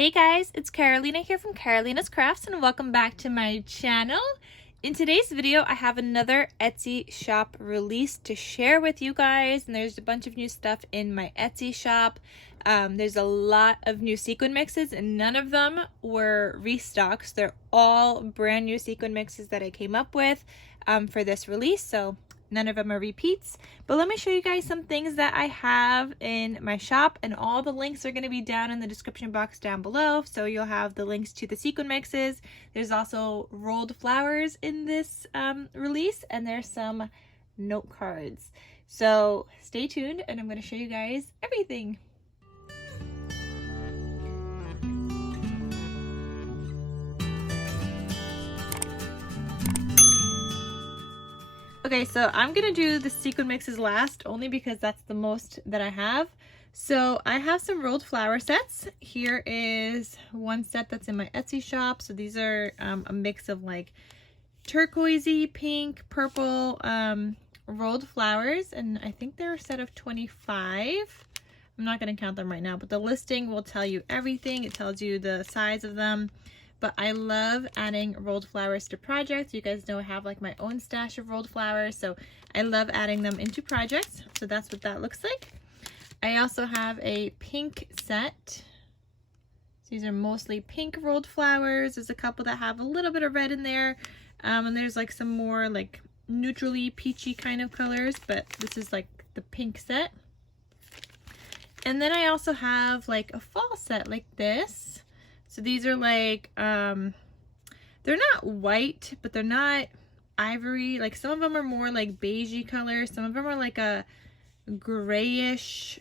Hey guys, it's Carolina here from KarolinasKrafts and welcome back to my channel. In today's video, I have another Etsy shop release to share with you guys, and there's a bunch of new stuff in my Etsy shop. There's a lot of new sequin mixes and none of them were restocks. They're all brand new sequin mixes that I came up with for this release, so none of them are repeats. But let me show you guys some things that I have in my shop, and all the links are going to be down in the description box down below. So you'll have the links to the sequin mixes. There's also rolled flowers in this release, and there's some note cards. So stay tuned and I'm going to show you guys everything. Okay, so I'm gonna do the sequin mixes last, only because that's the most that I have. So I have some rolled flower sets. Here is one set that's in my Etsy shop. So these are a mix of like turquoisey, pink, purple rolled flowers, and I think they're a set of 25. I'm not gonna count them right now, but the listing will tell you everything. It tells you the size of them. But I love adding rolled flowers to projects. You guys know I have like my own stash of rolled flowers, so I love adding them into projects. So that's what that looks like. I also have a pink set. These are mostly pink rolled flowers. There's a couple that have a little bit of red in there. And there's like some more like neutrally peachy kind of colors, but this is like the pink set. And then I also have like a fall set like this. So these are like, they're not white, but they're not ivory. Like some of them are more like beigey colors. Some of them are like a grayish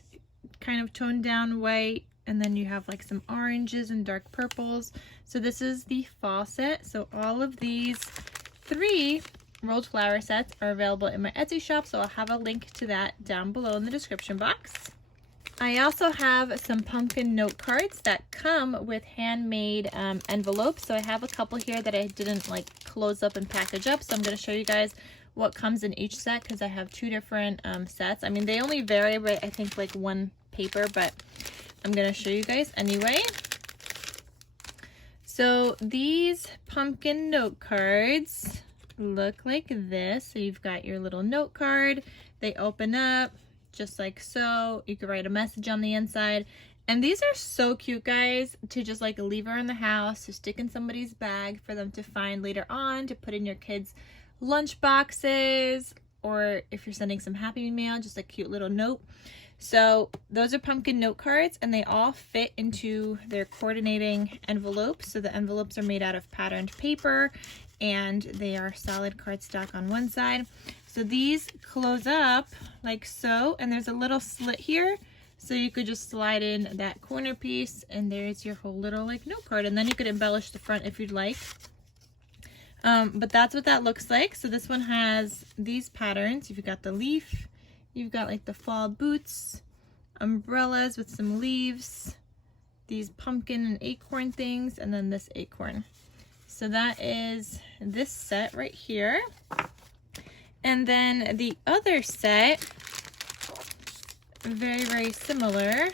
kind of toned down white. And then you have like some oranges and dark purples. So this is the fall set. So all of these 3 rolled flower sets are available in my Etsy shop. So I'll have a link to that down below in the description box. I also have some pumpkin note cards that come with handmade envelopes. So I have a couple here that I didn't like close up and package up. So I'm going to show you guys what comes in each set because I have 2 different sets. I mean, they only vary by I think like 1 paper, but I'm going to show you guys anyway. So these pumpkin note cards look like this. So you've got your little note card. They open up just like so. You could write a message on the inside, and these are so cute, guys, to just like leave around the house, to stick in somebody's bag for them to find later on, to put in your kids' lunch boxes, or if you're sending some happy mail, just a cute little note. So those are pumpkin note cards, and they all fit into their coordinating envelopes. So the envelopes are made out of patterned paper, and they are solid cardstock on one side. So these close up like so, and there's a little slit here, so you could just slide in that corner piece, and there's your whole little like note card, and then you could embellish the front if you'd like. But that's what that looks like. So this one has these patterns. You've got the leaf, you've got like the fall boots, umbrellas with some leaves, these pumpkin and acorn things, and then this acorn. So that is this set right here. And then the other set, very, very similar.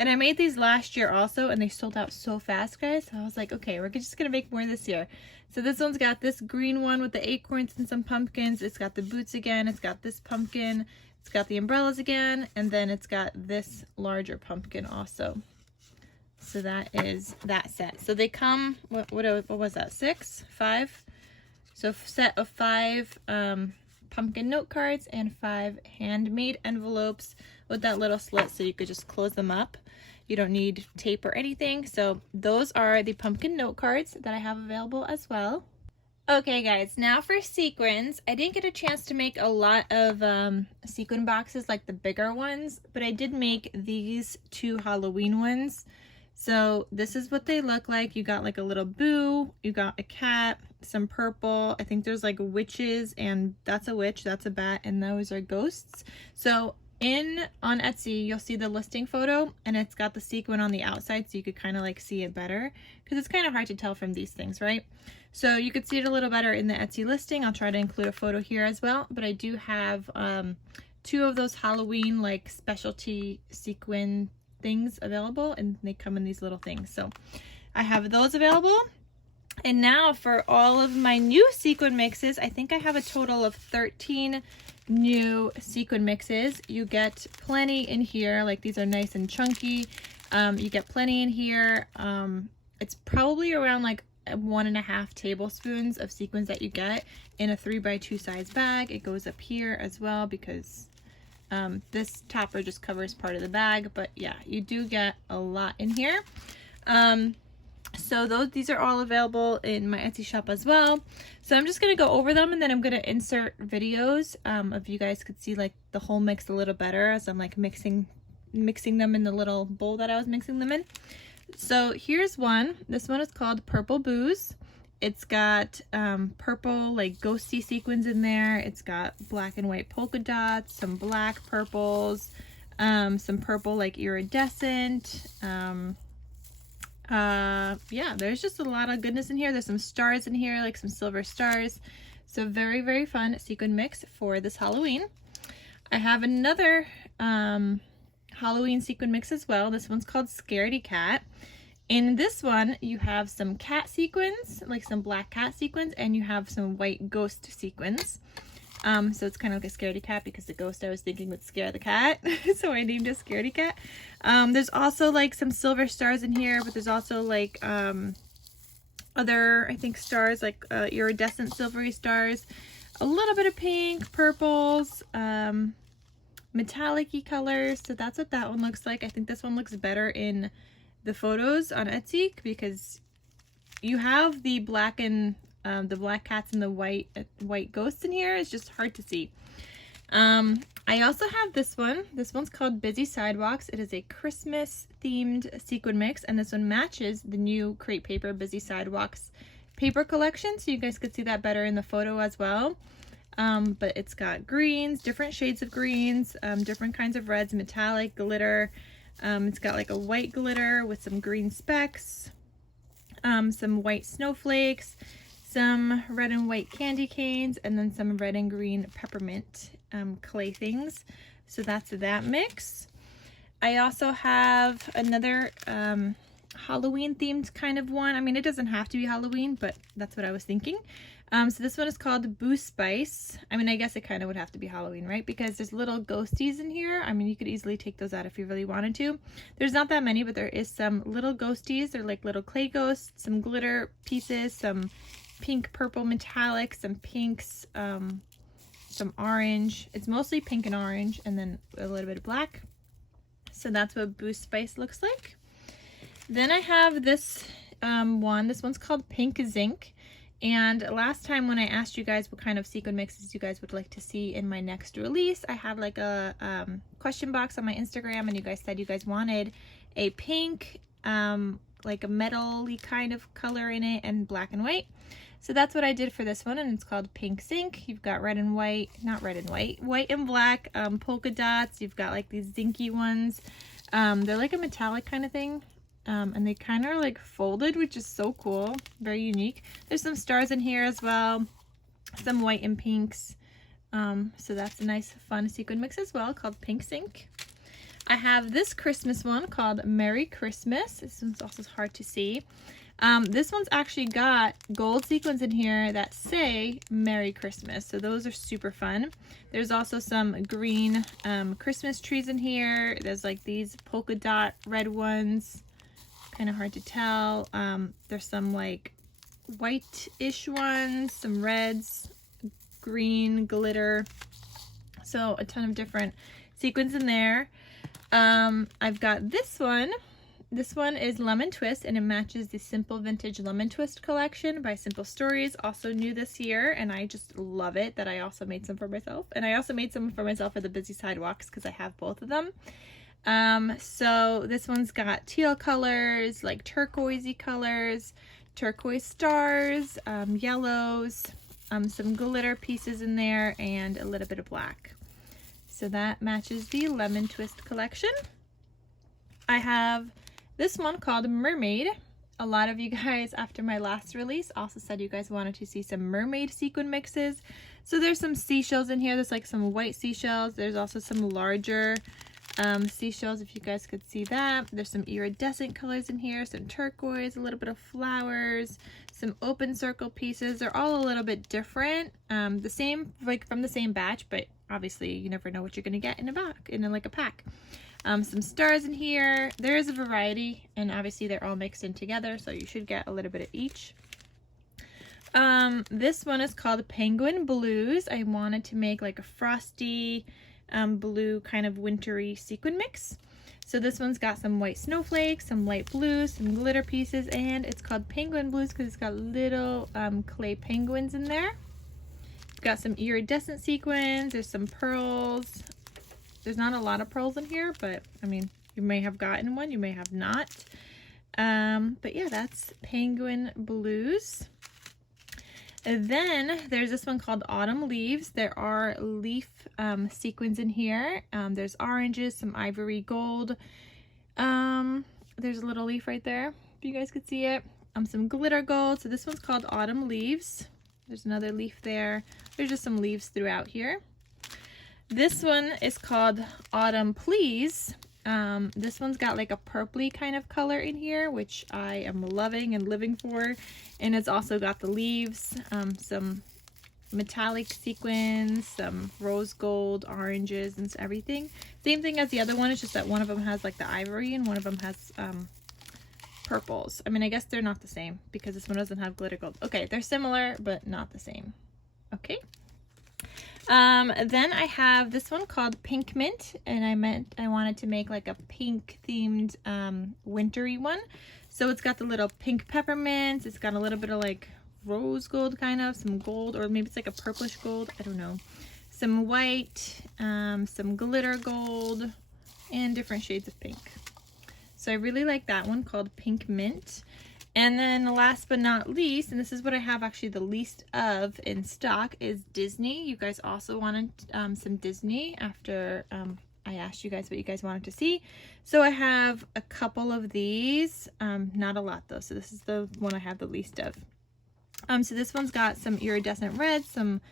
And I made these last year also, and they sold out so fast, guys. So I was like, okay, we're just gonna make more this year. So this one's got this green one with the acorns and some pumpkins. It's got the boots again. It's got this pumpkin. It's got the umbrellas again. And then it's got this larger pumpkin also. So that is that set. So they come, what was that, 6? 5? So set of 5 pumpkin note cards and 5 handmade envelopes with that little slit, so you could just close them up. You don't need tape or anything. So those are the pumpkin note cards that I have available as well. Okay guys, now for sequins. I didn't get a chance to make a lot of sequin boxes like the bigger ones, but I did make these 2 Halloween ones. So this is what they look like. You got like a little boo, you got a cat, some purple. I think there's like witches, and that's a witch, that's a bat, and those are ghosts. So on Etsy, you'll see the listing photo, and it's got the sequin on the outside, so you could kind of like see it better, because it's kind of hard to tell from these things, right? So you could see it a little better in the Etsy listing. I'll try to include a photo here as well, but I do have 2 of those Halloween like specialty sequin things available, and they come in these little things. So I have those available. And now for all of my new sequin mixes, I think I have a total of 13 new sequin mixes. You get plenty in here, like these are nice and chunky. You get plenty in here. It's probably around like 1.5 tablespoons of sequins that you get in a 3x2 size bag. It goes up here as well because this topper just covers part of the bag, but yeah, you do get a lot in here. So these are all available in my Etsy shop as well. So I'm just going to go over them, and then I'm going to insert videos if you guys could see like the whole mix a little better as I'm like mixing them in the little bowl that I was mixing them in. So here's one. This one is called Purple Booze. It's got purple like ghosty sequins in there. It's got black and white polka dots, some black purples, some purple like iridescent. Yeah, there's just a lot of goodness in here. There's some stars in here, like some silver stars. So very, very fun sequin mix for this Halloween. I have another Halloween sequin mix as well. This one's called Scaredy Cat. In this one, you have some cat sequins, like some black cat sequins, and you have some white ghost sequins. So it's kind of like a scaredy cat because the ghost I was thinking would scare the cat. So I named it Scaredy Cat. There's also like some silver stars in here, but there's also like other, I think, stars like iridescent silvery stars. A little bit of pink, purples, metallic-y colors. So that's what that one looks like. I think this one looks better in the photos on Etsy because you have the black and the black cats and the white ghosts in here. It's just hard to see. I also have this one. This one's called Busy Sidewalks. It is a Christmas themed sequin mix, and this one matches the new Crate Paper Busy Sidewalks paper collection, so you guys could see that better in the photo as well. But it's got greens, different shades of greens, different kinds of reds, metallic, glitter. It's got like a white glitter with some green specks, some white snowflakes, some red and white candy canes, and then some red and green peppermint clay things. So that's that mix. I also have another Halloween themed kind of one. I mean, it doesn't have to be Halloween, but that's what I was thinking. So this one is called Boo Spice. I mean, I guess it kind of would have to be Halloween, right? Because there's little ghosties in here. I mean, you could easily take those out if you really wanted to. There's not that many, but there is some little ghosties. They're like little clay ghosts, some glitter pieces, some pink, purple, metallic, some pinks, some orange. It's mostly pink and orange, and then a little bit of black. So that's what Boo Spice looks like. Then I have this one. This one's called Pink Zinc. And last time when I asked you guys what kind of sequin mixes you guys would like to see in my next release, I had like a question box on my Instagram, and you guys said you guys wanted a pink, like a metal-y kind of color in it, and black and white. So that's what I did for this one, and it's called Pink Zinc. You've got red and white, not red and white, white and black, polka dots. You've got like these zinky ones. They're like a metallic kind of thing. And they kind of are like folded, which is so cool, very unique. There's some stars in here as well, some white and pinks. So that's a nice fun sequin mix as well, called Pink Zinc. I have this Christmas one called Merry Christmas. This one's also hard to see. This one's actually got gold sequins in here that say Merry Christmas, so those are super fun. There's also some green Christmas trees in here. There's like these polka dot red ones. Kind of hard to tell. There's some like white-ish ones, some reds, green, glitter. So a ton of different sequins in there. I've got this one. This one is Lemon Twist, and it matches the Simple Vintage Lemon Twist collection by Simple Stories, also new this year, and I just love it that I also made some for myself. And I also made some for myself for the Busy Sidewalks because I have both of them. So this one's got teal colors, like turquoisey colors, turquoise stars, yellows, some glitter pieces in there, and a little bit of black. So that matches the Lemon Twist collection. I have this one called Mermaid. A lot of you guys after my last release also said you guys wanted to see some mermaid sequin mixes. So there's some seashells in here. There's like some white seashells. There's also some larger Seashells, if you guys could see that. There's some iridescent colors in here, some turquoise, a little bit of flowers, some open circle pieces. They're all a little bit different. The same, like from the same batch, but obviously you never know what you're gonna get in a pack. Some stars in here. There is a variety, and obviously they're all mixed in together, so you should get a little bit of each. This one is called Penguin Blues. I wanted to make like a frosty blue kind of wintry sequin mix. So this one's got some white snowflakes, some light blues, some glitter pieces, and it's called Penguin Blues because it's got little clay penguins in there. It's got some iridescent sequins. There's some pearls. There's not a lot of pearls in here, but I mean, you may have gotten one, you may have not. But yeah, that's Penguin Blues. And then there's this one called Autumn Leaves. There are leaf sequins in here. There's oranges, some ivory gold. There's a little leaf right there, if you guys could see it. Some glitter gold. So this one's called Autumn Leaves. There's another leaf there. There's just some leaves throughout here. This one is called Autumn Please. This one's got like a purpley kind of color in here, which I am loving and living for. And it's also got the leaves, some metallic sequins, some rose gold, oranges, and everything. Same thing as the other one, it's just that one of them has like the ivory and one of them has purples. I mean, I guess they're not the same because this one doesn't have glitter gold. Okay, they're similar, but not the same. Okay. Then I have this one called Pink Mint, and I wanted to make like a pink themed wintry one. So it's got the little pink peppermints, it's got a little bit of like rose gold kind of, some gold, or maybe it's like a purplish gold, I don't know. Some white, some glitter gold, and different shades of pink. So I really like that one called Pink Mint. And then last but not least, and this is what I have actually the least of in stock, is Disney. You guys also wanted some Disney after I asked you guys what you guys wanted to see. So I have a couple of these, not a lot though. So this is the one I have the least of. So this one's got some iridescent reds, some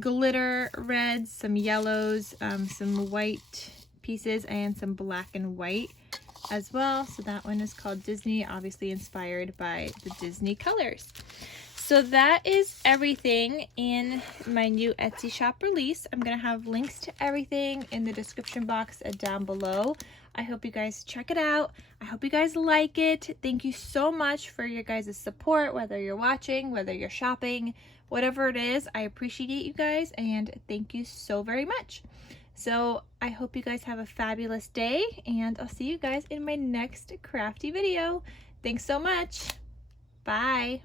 glitter reds, some yellows, some white pieces, and some black and white as well. So that one is called Disney, obviously inspired by the Disney colors. So that is everything in my new Etsy shop release. I'm gonna have links to everything in the description box down below. I hope you guys check it out. I hope you guys like it. Thank you so much for your guys' support, whether you're watching, whether you're shopping, whatever it is. I appreciate you guys, and thank you so very much. So I hope you guys have a fabulous day, and I'll see you guys in my next crafty video. Thanks so much. Bye.